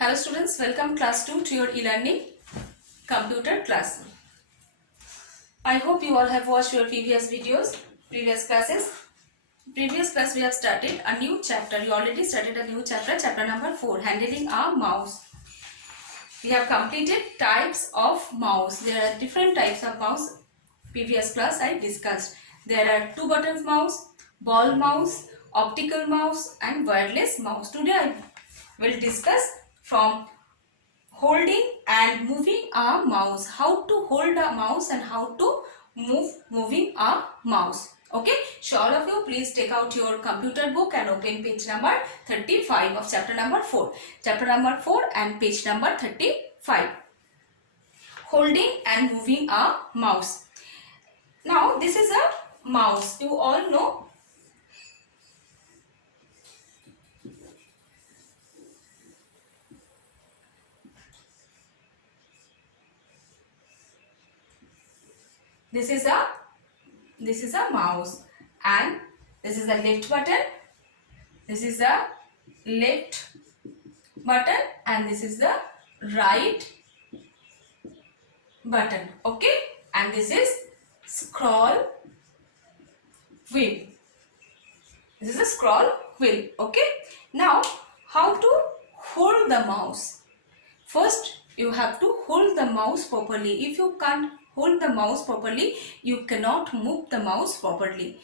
Hello students, welcome class 2 to your e-learning computer class. I hope you all have watched your previous videos, previous classes. Previous class we have started a new chapter. You already started a new chapter, chapter number 4, handling a mouse. We have completed types of mouse. There are different types of mouse. Previous class I discussed. There are 2 buttons mouse, ball mouse, optical mouse and wireless mouse. Today I will discuss from holding and moving a mouse, how to hold a mouse and how to moving a mouse. Okay, so all of you please take out your computer book and open page number 35 of chapter number 4, chapter number 4 and page number 35, holding and moving a mouse. Now this is a mouse, you all know. This is a mouse and this is the left button, this is the left button and this is the right button. Okay, and this is scroll wheel. This is a scroll wheel. Okay, now how to hold the mouse? First you have to hold the mouse properly. If you can't hold the mouse properly, you cannot move the mouse properly.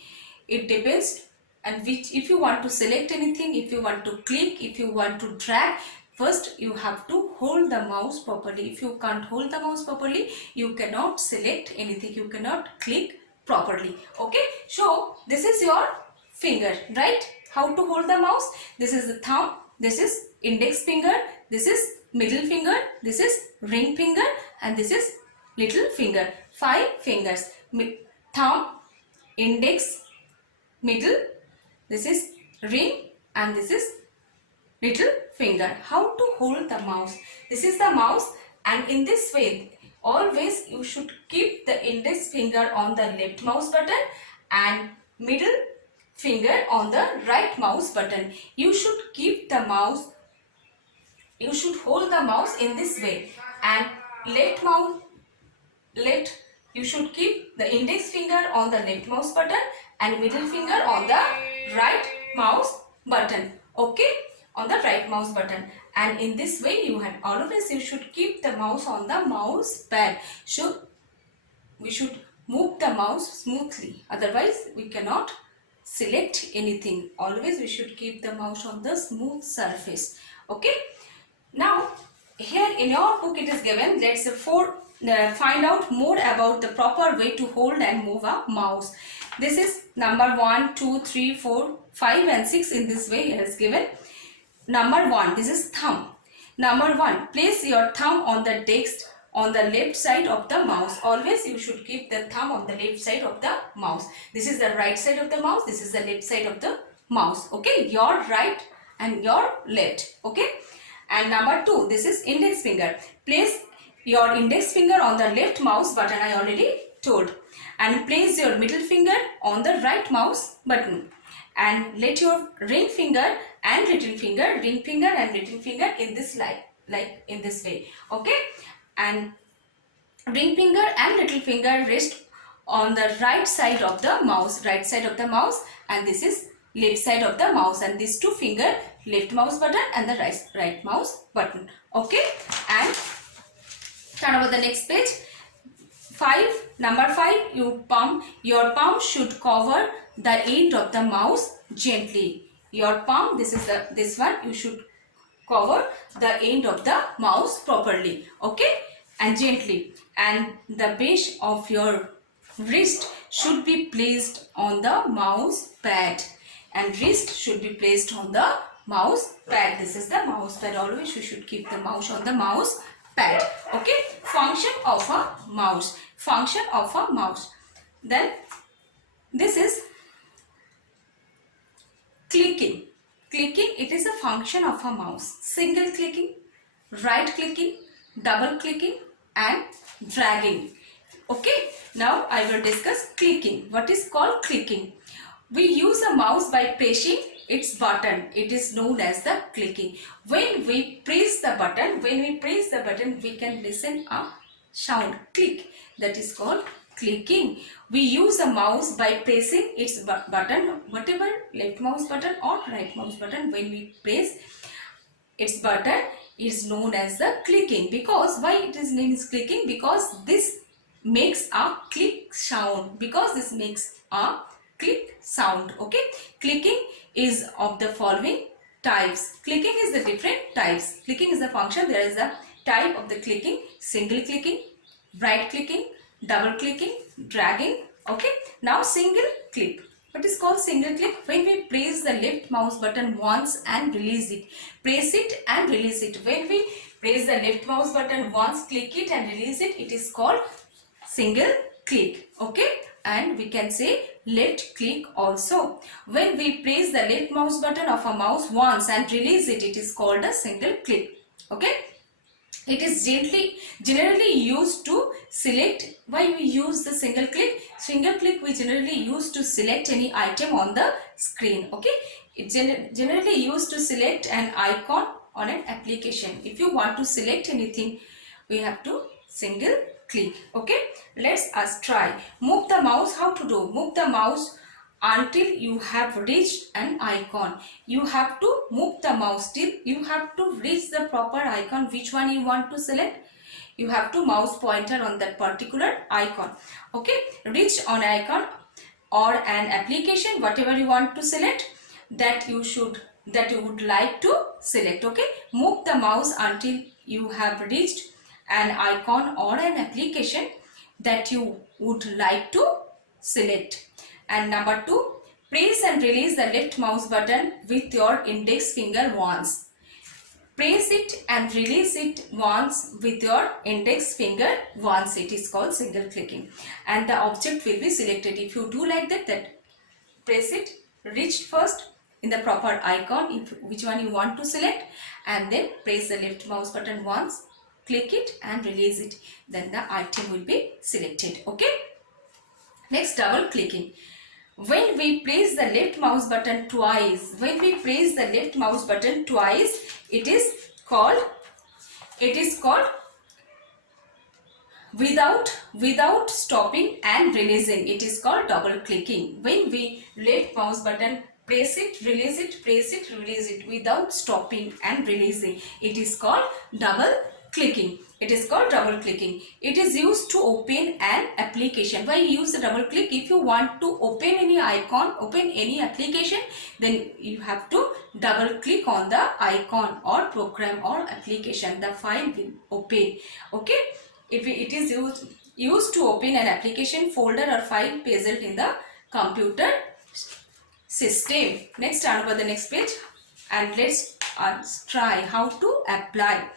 It depends, and if you want to select anything, if you want to click, if you want to drag, first you have to hold the mouse properly. If you can't hold the mouse properly, you cannot select anything, you cannot click properly. Okay, so this is your finger, right? How to hold the mouse? This is the thumb, this is index finger, this is middle finger, this is ring finger and this is little finger. 5 fingers: thumb, index, middle, this is ring and this is little finger. How to hold the mouse? This is the mouse, and in this way always you should keep the index finger on the left mouse button and middle finger on the right mouse button. You should keep the mouse, you should hold the mouse in this way, and you should keep the index finger on the left mouse button and middle finger on the right mouse button. Okay, on the right mouse button, and in this way you should keep the mouse on the mouse pad. So we should move the mouse smoothly, otherwise we cannot select anything. Always we should keep the mouse on the smooth surface. Okay, now here in your book it is given. Let's find out more about the proper way to hold and move a mouse. This is number 1, 2, 3, 4, 5 and 6. In this way it is given. Number 1, this is thumb. Number 1, place your thumb on the text on the left side of the mouse. Always you should keep the thumb on the left side of the mouse. This is the right side of the mouse, this is the left side of the mouse. Okay, your right and your left. Okay, and number 2, this is index finger. Place your index finger on the left mouse button, I already told, and place your middle finger on the right mouse button, and let your ring finger and little finger, in this like in this way. Okay, and ring finger and little finger rest on the right side of the mouse, and this is left side of the mouse, and these 2 finger left mouse button and the right mouse button. Okay, and turn over the next page. 5, number 5, your palm should cover the end of the mouse gently. Your palm, this one, you should cover the end of the mouse properly. Okay, and gently, and the base of your wrist should be placed on the mouse pad, and wrist should be placed on the mouse pad. This is the mouse pad. Always you should keep the mouse on the mouse pad. Okay, function of a mouse. Then this is clicking. It is a function of a mouse. Single clicking, right clicking, double clicking and dragging. Okay, now I will discuss clicking. What is called clicking? We use a mouse by pressing its button, it is known as the clicking. When we press the button, we can listen a sound, click, that is called clicking. We use a mouse by pressing its button, whatever left mouse button or right mouse button. When we press its button is known as the clicking. Because why it is named as clicking? Because this makes a click sound. Okay, clicking is of the following types. Clicking is the different types. Clicking is the function. There is a type of the clicking: single clicking, right clicking, double clicking, dragging. Okay, now single click. What is called single click? When we press the left mouse button once and release it. Press it and release it. When we press the left mouse button once, click it and release it, it is called single click. Okay, and we can say left click also. When we press the left mouse button of a mouse once and release it, it is called a single click. Okay, it is generally used to select. Why we use the single click? Single click we generally use to select any item on the screen. Okay, it generally used to select an icon on an application. If you want to select anything, we have to single click. Okay, let's us try. Move the mouse. How to do? Move the mouse until you have reached an icon. You have to move the mouse till you have to reach the proper icon. Which one you want to select? You have to mouse pointer on that particular icon. Okay, reach on icon or an application, whatever you want to select, that you would like to select. Okay, move the mouse until you have reached an icon or an application that you would like to select. And number 2, press and release the left mouse button with your index finger once. Press it and release it once with your index finger once. It is called single clicking. And the object will be selected. If you do like that, press it, reach first in the proper icon, which one you want to select, and then press the left mouse button once, click it and release it. Then the item will be selected. Okay. Next, double clicking. When we press the left mouse button twice, it is called without stopping and releasing. It is called double clicking. When we left mouse button, press it, release it, press it, release it without stopping and releasing, it is called double clicking. It is called double clicking. It is used to open an application. Why use the double click? If you want to open any icon, open any application, then you have to double click on the icon or program or application. The file will open. Okay. If it is used to open an application, folder or file present in the computer system. Next, turn over the next page and let's try how to apply.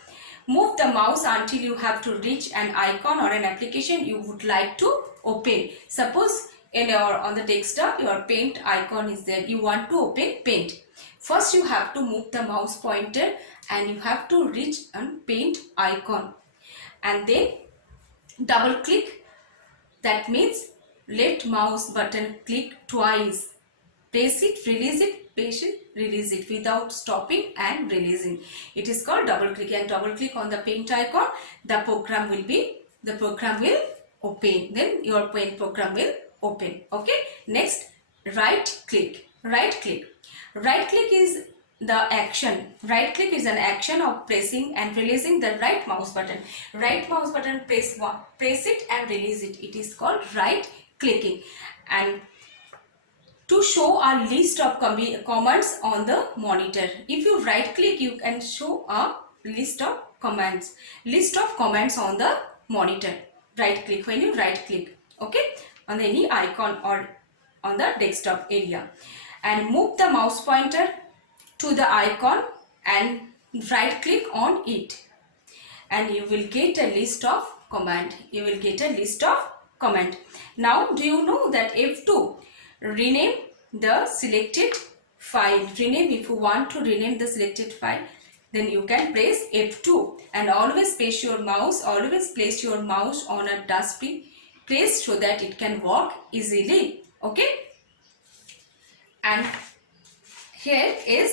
Move the mouse until you have to reach an icon or an application you would like to open. Suppose on the desktop your paint icon is there. You want to open paint. First you have to move the mouse pointer and you have to reach an paint icon. And then double click. That means left mouse button click twice. Press it, release it, press it, release it without stopping and releasing. It is called double click. And double click on the paint icon, the program will open. Then your paint program will open. Okay. Next, right click. Right click is the action. Right click is an action of pressing and releasing the right mouse button. Right mouse button, press it and release it. It is called right clicking. And to show a list of commands on the monitor, if you right click, you can show a list of commands on the monitor. Right click when you right click. Okay, on any icon or on the desktop area. And move the mouse pointer to the icon and right click on it, and you will get a list of command. Now, do you know that F2 rename the selected file? If you want to rename the selected file, then you can press F2 and always place your mouse on a dustbin place so that it can work easily. Okay. And here is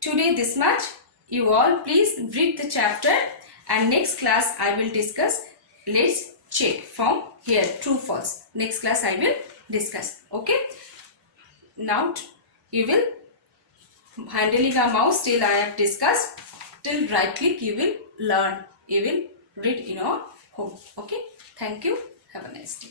today this much. You all please read the chapter, and next class I will discuss. Let's check from here true false. Next class I will discuss. Okay. Now you will handling a mouse till I have discussed. Till right click you will learn. You will read in your home. Okay. Thank you. Have a nice day.